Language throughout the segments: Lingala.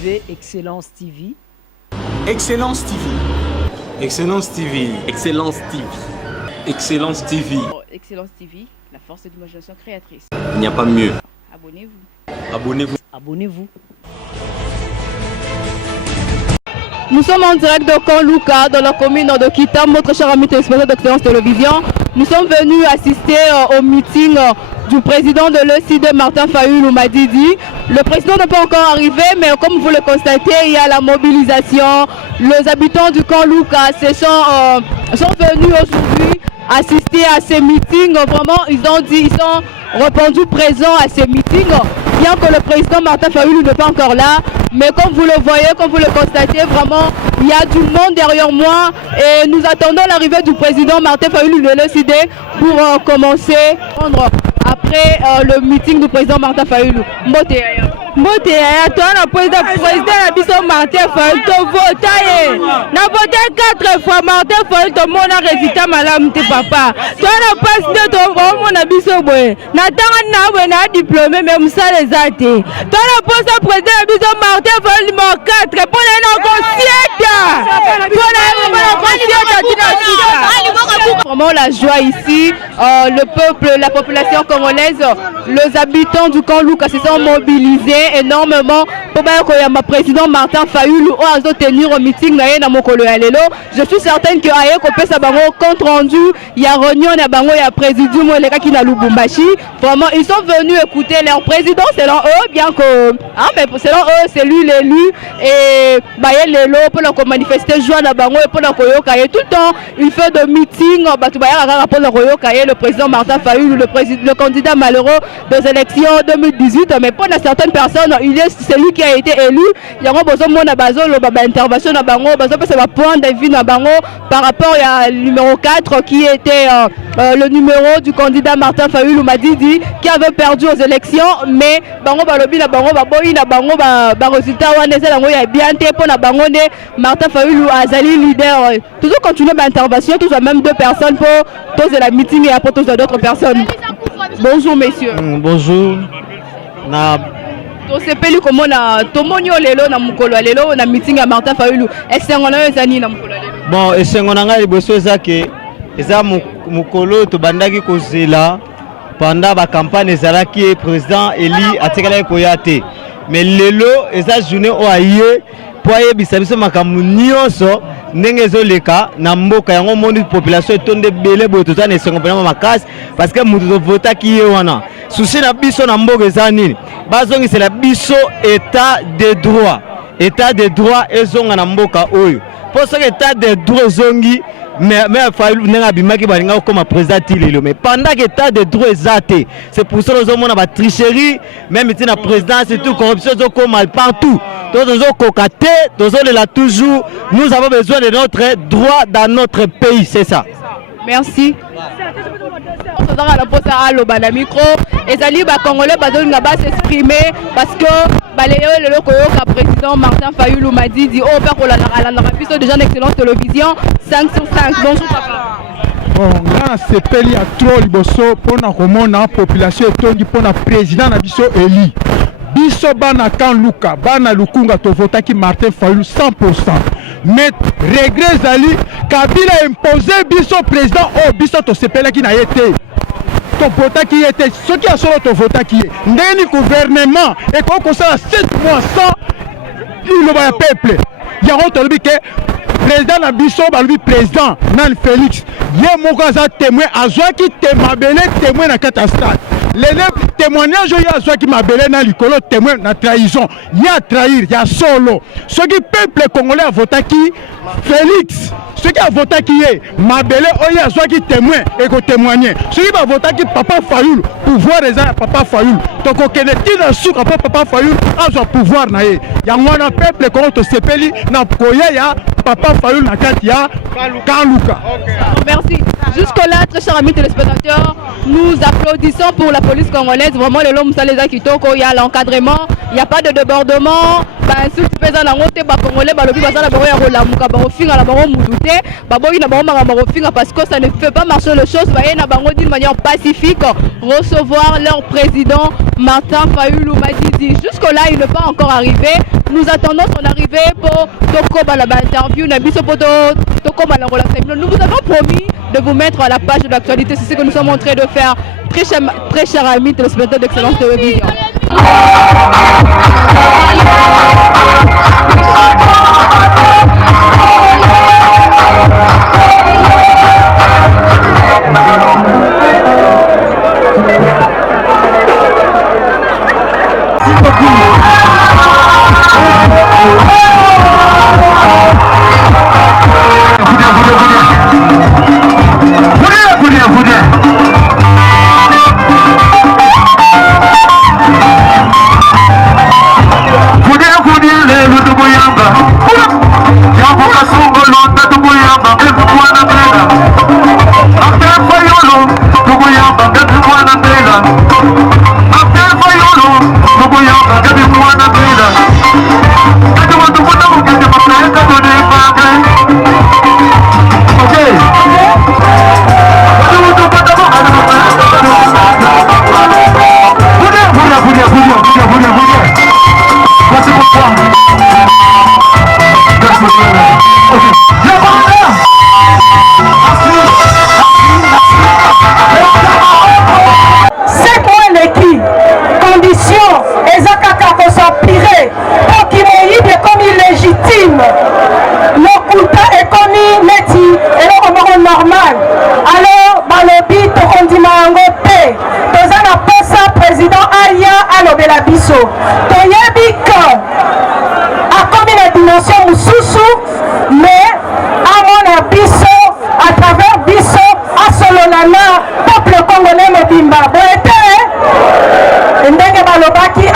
suivez Excellence TV. Excellence TV. Excellence TV. Excellence TV. Excellence TV. Excellence TV, la force de l'imagination créatrice. Il n'y a pas mieux. Abonnez-vous. Abonnez-vous. Abonnez-vous. Nous sommes en direct de Kanlouka, dans la commune de Kitam, notre cher ami téléspectateur d'Excellence Télévision. Nous sommes venus assister au meeting du président de l'ECD, Martin Fayulu Madidi. Le président n'est pas encore arrivé, mais comme vous le constatez, il y a la mobilisation. Les habitants du Kanlouka sont venus aujourd'hui assister à ces meetings. Vraiment, ils sont répondus présents à ces meetings, bien que le président Martin Fayulu n'est pas encore là. Mais comme vous le voyez, comme vous le constatez, vraiment, il y a du monde derrière moi. Et nous attendons l'arrivée du président Martin Fayulu de l'ECD pour commencer après le meeting du président Martin Fayulu. Mbote toi na président na biso Martin Fayulu to voter na voter 4 fois Martin Fayulu to mona résultat malamu te papa toi na passe de to mona biso boye na tanga na boye na diplômé même ça les athées toi na poste président na biso Martin Fayulu mo 4 pour na consciente toi na vraiment la joie ici, le peuple, la population congolaise, les habitants du Kanlouka se sont mobilisés énormément pour que le président Martin Fayulu a tenu un meeting na mokolo ya lelo. Je suis certaine que aye ko pesa bango compte rendu, il y a réunion na bango ya présidium les qui na Lubumbashi. Vraiment ils sont venus écouter leur président selon eux, bien que mais selon eux c'est lui l'élu et baye lelo pour manifester joie na bango et pour koyoka tout le temps il fait de meeting le président Martin Fayulu, le candidat malheureux des élections 2018, mais pour certaines personnes, c'est lui qui a été élu. Il y a une intervention point de vue par rapport au numéro 4 qui était le numéro du candidat Martin Fayulu Madidi qui avait perdu aux élections, mais Martin Fayulu a leader. Toujours continuer l'intervention, toujours même 2 personnes pour tous la meeting et après tous d'autres personnes. Bonjour messieurs. Bonjour. Tosepeli comment na tomonyo lelo na mukolo lelo na meeting à Martin Fayulu. Esengo na ezani na mukolo lelo. Bon, esengo na ngai liboso ezake eza mukolo to bandaki kozela pendant ba campagne ezalaki président Eli atikala koyate. Mais lelo eza journée o aye po ayebisa biso makambo nyonso ndenge ezoleka na mboka yango moni population etonde bele boye toza na esengo mpena makasi parce que mutu tovotaki ye wana susi na biso na mboka eza nini bazongisela biso état de droit ezonga na mboka oyo po soki état de droit ezongi mais Fayulu ndenge abimaki balinga kokoma président tilelo mais pendant que état de droit ezate c'est pour ça ozomona ba tricherie même ici na président c'est tout corruption ezokoma partout toujours, nous avons besoin de notre droit dans notre pays, c'est ça. Merci. On va la micro. Et les Congolais vont s'exprimer parce que le président Martin Fayulu m'a dit oh, déjà une excellente télévision 5 sur 5. Bonjour papa. Bon, là c'est peli à trop liboso pour la population et pour le président Nabiso Eli. Biso bana Kanlouka, bana Lukunga to votaki Martin Fayulu 100%. Mais regret zali Kabila imposé biso président oh biso to sepela ki na yete. To votaki yete ce qui a solo to votaki. Ndeni gouvernement et qu'on constate 7 mois sans le peuple. Ya to lobi ke président na biso ba lobi président Nan Félix. Ye moko za témoin azwaki témoin na catastrophe. Les témoignages il y a ceux qui m'appellent dans l'école témoin de trahison. Il y a trahir, il y a solo. Ceux qui peuple congolais a voté qui Félix. Ceux qui a voté qui est m'appellent il y a ceux qui témoin et qui témoigner. Ceux qui a voté qui Papa Fayulu pouvoir des Papa Fayulu. Donc on connaît qui dans sous Papa Fayulu a son pouvoir na ye. Il y a un peuple qu'on te sepeli na koya ya Papa Fayulu na katia Kanlouka. Merci. Jusque-là, très chers amis téléspectateurs, nous applaudissons pour la police congolaise. Vraiment, le long Kitoko, il y a l'encadrement, il n'y a pas de débordement. insulte pesa na ngote ba congolais ba lobi basala bango ya kolamuka ba ofinga na bango muduté ba boyi na bango manga ofinga parce que ça ne fait pas marcher les choses ba na bango d'une manière pacifique recevoir leur président Martin Fayulu Madidi. Jusque là il n'est pas encore arrivé. Nous attendons son arrivée pour Tokoba la interview na biso pour Tokoba la relation. Nous vous avons promis de vous mettre à la page de l'actualité. C'est ce que nous sommes en train de faire. Très cher ami téléspectateurs d'Excellence Télévision.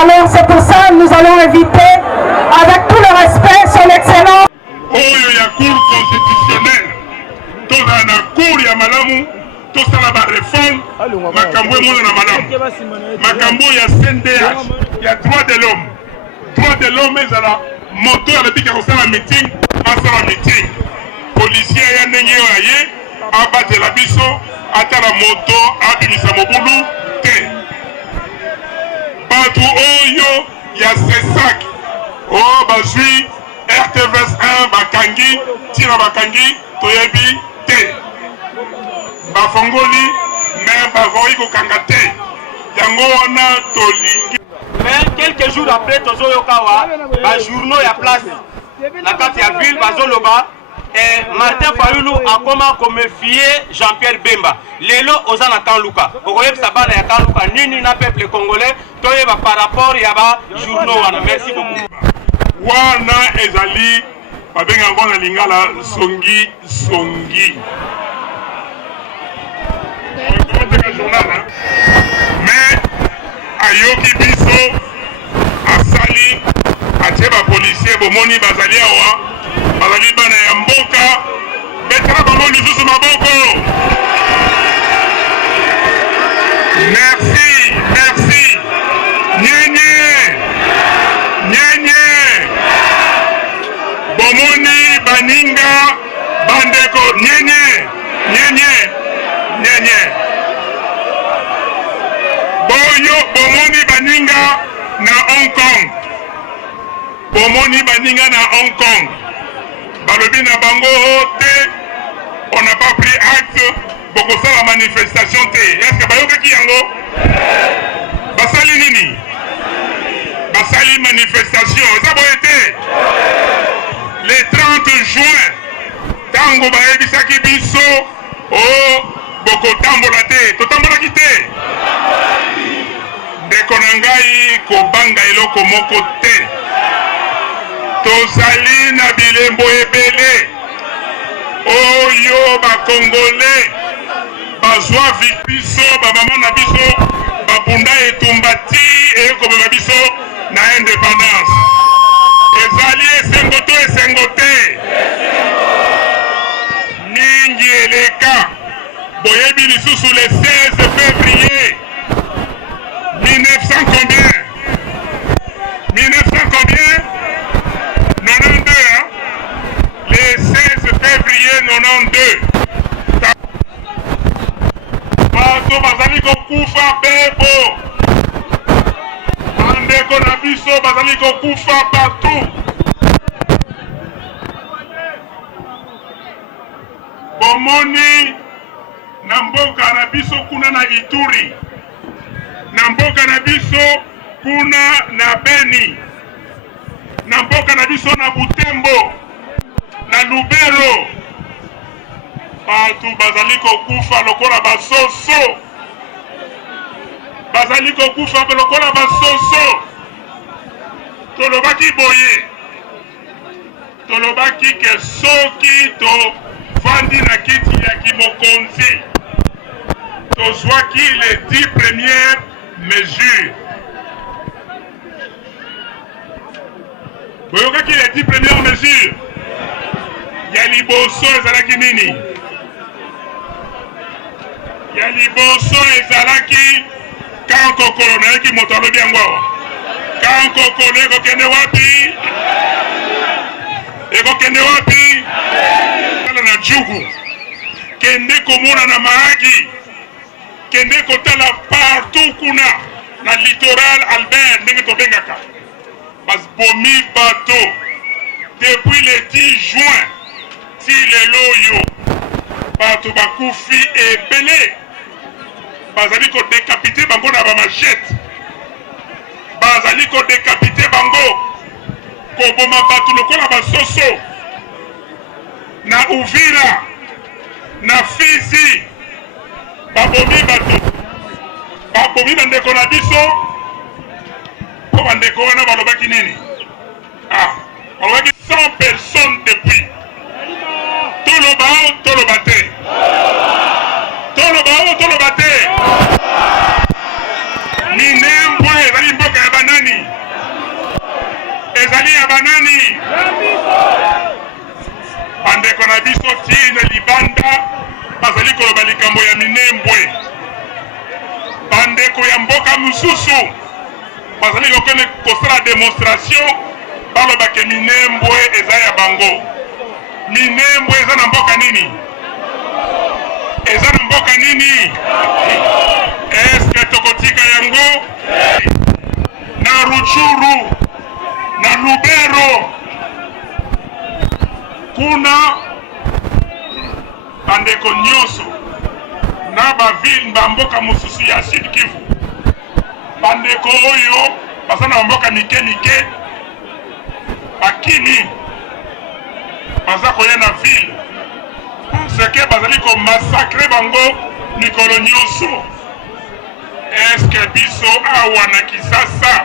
Alors c'est pour ça que nous allons inviter avec tout le respect son excellence. Oyo ya cour constitutionnelle, toza na cour ya malamu, tosala ba réforme, makambo mona na malamu. Makambo ya CNDH, ya droit de l'homme. Droit de l'homme ezala moto ya bika kosala meeting, asala meeting. Policier ya ndenge aye, abatela biso, atala moto abimisa mobulu te. Batu oyo ya sesak o bazui RTVS 1 bakangi tira bakangi toyebi te bafongoli mais bavoyi kokanga te yango wana tolingi. Mais quelques jours après tozoyokawa ba journaux ya place na kati ya ville bazoloba Martin Fayulu akoma koméfier Jean-Pierre Bemba. Lelo ozana Kanluka. Okoyebisa bana ya Kanluka nini na peuple congolais toyeba par rapport ya ba journaux wana. Merci beaucoup. Wana ezali babenga ngona lingala songi songi. Mais ayoki biso asali ateba policier bomoni bazali awa. Bazali bana ya mboka betara bango lisusu maboko. Merci, merci. Nyenye, nyenye. Bomoni baninga bandeko nyenye, nyenye, nyenye. Boyo bomoni baninga na Hong Kong. Bomoni baninga na Hong Kong. Balobi na bango te, on n'a pas pris acte pour faire la manifestation te. Est-ce que bayoka ki yango? Basali nini? Basali manifestation. Ça va été le 30 juin. Tango bayebisaki biso o boko tambola te. To tambola ki te. Ndeko na ngai kobanga eloko moko te. Tozali na bilembo ebele oyo bakongole bazwa biso bamama na biso babunda etumbati ekomema biso na indépendance. Ezali esengo to esengo te mingi eleka boyebi lisusu le 16 février 1900 combien 1900 combien 92 bato bazali kokufa bebo bandeko na biso bazali kokufa partout bomoni na mboka na biso kuna na Ituri na mboka na biso kuna na Beni na mboka na biso na Butembo na Lubero bato bazali kokufa lokola basoso bazali kokufa lokola basoso tolobaki boye tolobaki ke soki to vandi na kiti ya kimokonzi tozwaki les 10 premières mesures boyokaki les 10 premières mesures ya liboso ezalaki nini ya liboso ezalaki kankokolo nayeki moto alobi yango awa kankokolo ekokende wapi ekokende wapi tala na jugu kende komona na Mahagi kende kotala partout kuna na littoral Albert ndenge tobengaka babomi bato depuis le 10 juin ti lelo oyo bato bakufi ebele bazali kodekapite bango na bamachete bazali kodekapite bango koboma bato lokola basoso na Uvira na Fizi babomi bato babomi bandeko na biso po bandeko wana balobaki nini balobaki 100 personnes depuis toloba o toloba te toloba o toloba te Minembwe ezali mboka ya banani ezali ya banani bandeko na biso tina libanda bazali koloba likambo ya Minembwe bandeko ya mboka mosusu bazali kosala demonstration balobake Minembwe eza ya bango Minembwe eza na mboka nini eza na mboka nini eske tokotika yango na Ruchuru na Lubero kuna bandeko nyonso na baville bamboka mosusu ya Sud Kivu bandeko oyo baza na bamboka mike mike bakimi baza koya na ville parce que bazali komasakre bango mikolo nyonso eske biso awa na Kisasa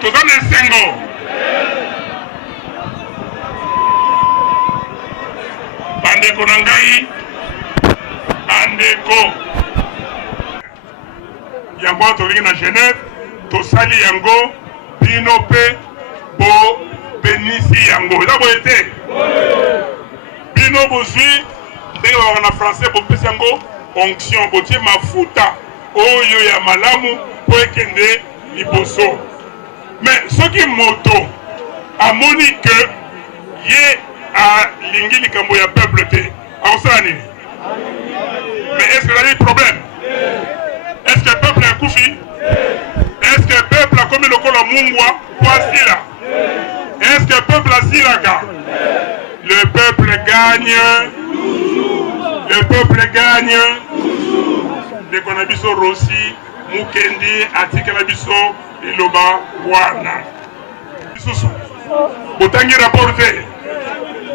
toza na esengo bandeko na ngai bandeko yango tolingi na Genève tosali yango bino pe bo benisi yango eza boye te bino bozwi ndenge babaka na français bopesi yango onction botie mafuta oyo ya malamu po ekende liboso mais soki moto amoni ke ye alingi likambo ya peuple te akosala nini mais est-ce que ezali problème est-ce que peuple akufi est-ce que peuple akomi lokola mungwa po asila est-ce que peuple asilaka le peuple gagne le peuple gagne ndeko na biso Rossi Mukendi atikela biso liloba wana lisusu botangi rapport te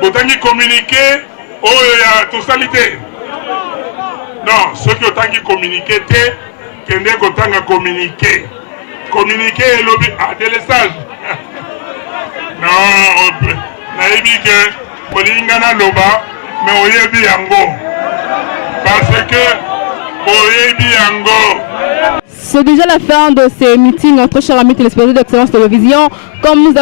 botangi communiqué oyo ya tosali te non soki otangi communiqué te kende kotanga communiqué communiqué elobi délestage non nayebi ke bolinga naloba mais oyebi yango parce que oyebi yango. C'est déjà la fin de ces meetings entre chers amis téléspectateurs d'Excellence Télévision. Comme nous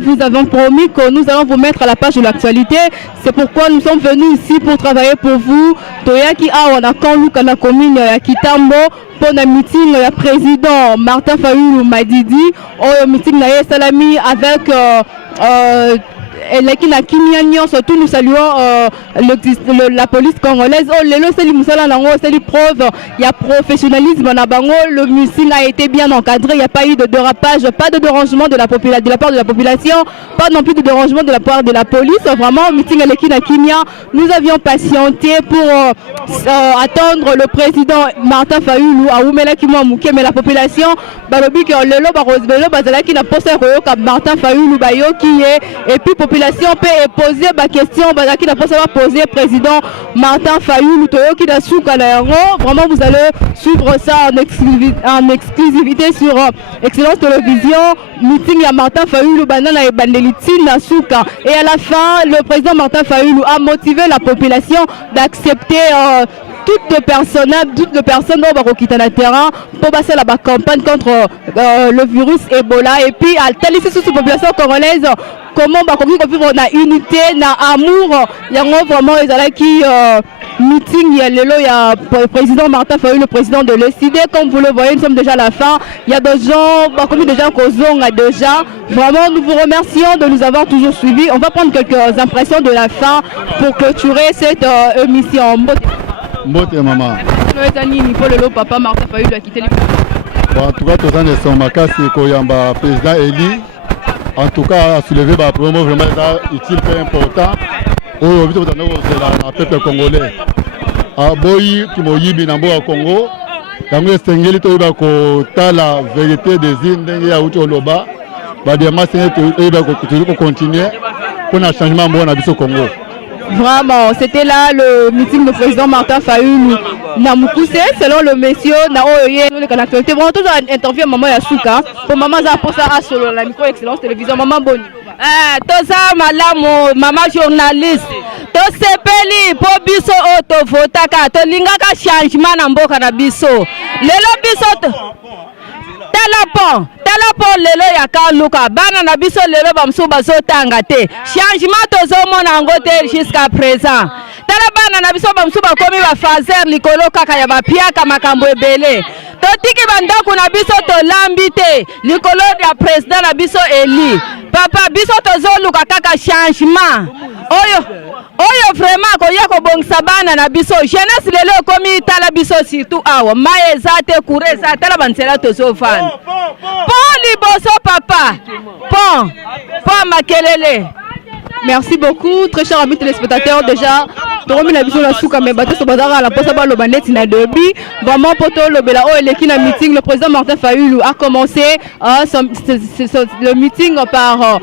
vous avons promis que nous allons vous mettre à la page de l'actualité, c'est pourquoi nous sommes venus ici pour travailler pour vous. Toyaki awa na Kanluka na commune ya Kitambo pour le meeting le président Martin Fayulu Madidi. Au meeting na Salami avec eleki na kimia nyonso. Surtout nous saluons la police congolaise. Oh lelo c'est l'imsala nango, c'est le preuve. Il y a professionnalisme na bango. Le meeting a été bien encadré. Il n'y a pas eu de dérapage, pas de dérangement de la part de la population, pas non plus de dérangement de la part de la police. Vraiment meeting eleki na kimia. Nous avions patienté pour attendre le président Martin Fayulu à Oumela Kimouamouké, mais la population balobi que lelo barozbelo bazalaki na posa koyoka Martin Fayulu bayoki et puis population peut poser ma question bazalaki na posa va poser président Martin Fayulu toyoki na suka na yango. Vraiment vous allez suivre ça en exclusivité sur Excellence Télévision. Meeting ya Martin Fayulu banana et bandeliti na suka, et à la fin le président Martin Fayulu a motivé la population d'accepter toutes les personnes qui sont dans le terrain pour passer la campagne contre le virus Ebola. Et puis à telle sur cette population congolaise, comment vivre na unité, na amour. Il y a vraiment qui meeting, il y a le président Martin Fayulu, le président de l'ECD. Comme vous le voyez, nous sommes déjà à la fin. Il y a des gens, comme déjà déjà. Vraiment, nous vous remercions de nous avoir toujours suivis. On va prendre quelques impressions de la fin pour clôturer cette émission. Mbote maman. Papa Martin Fayulu a quitté les... En tout cas, tous les gens makasi koyamba président Eli. En tout cas, soulever la promo vraiment utile et important. Au vite de la peuple congolais. A boyi kimoyibi na mboka Congo. Yango estengeli to ba ko tala vérité des ndenge ya uti oloba. Ba de masene to ba ko continuer pour un changement mboka na biso Congo. Vraiment, c'était là le meeting du président Martin Fayulu Namoukoussé, selon le monsieur Naoye, nous les canactés. Vraiment, toujours interview maman Yasuka. Pour maman, ça pour ça, sur la micro Excellence Télévision, maman Boni. Tout ça, maman journaliste. Tout sepeli, pour biso auto votaka, to lingaka changement na mboka na biso. Lelo biso Talapo lelo ya kaluka bana na biso lelo bamsu bazotanga te changement tozomona ngo te jusqu'à présent. Tala bana na biso bamsu bakomi ba fazer likolo kaka ya bapiaka makambo ebele. Totiki bandako na biso tolambi te likolo ya président na biso Eli. Papa biso tozoluka kaka changement. Oyo vraiment koya ko bongisa bana na biso jeunesse lelo komi tala biso surtout awa maezate kureza tala bansela tozofana. Pon liboso papa. Pon makelele. Merci beaucoup, très chers amis téléspectateurs. Déjà, Toromi na biso la souka mais bateau bazara la posa ba lobaneti na debi. Vraiment poto lobela o eleki na meeting, le président Martin Fayulu a commencé le meeting par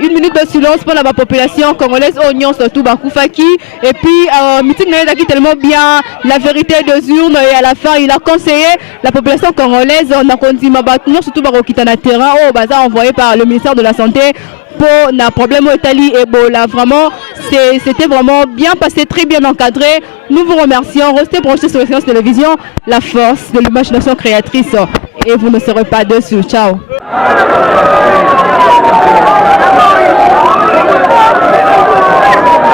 une minute de silence pour la population congolaise, oignon surtout Bakoufaki. Et puis, meeting n'a qui tellement bien la vérité des urnes. Et à la fin, il a conseillé la population congolaise. On a continué à battre, surtout Barokitana terrain, au bazar envoyé par le ministère de la Santé pour un problème au Italie Ebola. Vraiment, c'était vraiment bien passé, très bien encadré. Nous vous remercions. Restez branchés sur Excellence Télévision, la force de l'imagination créatrice. Et vous ne serez pas dessus. Ciao. Thank you.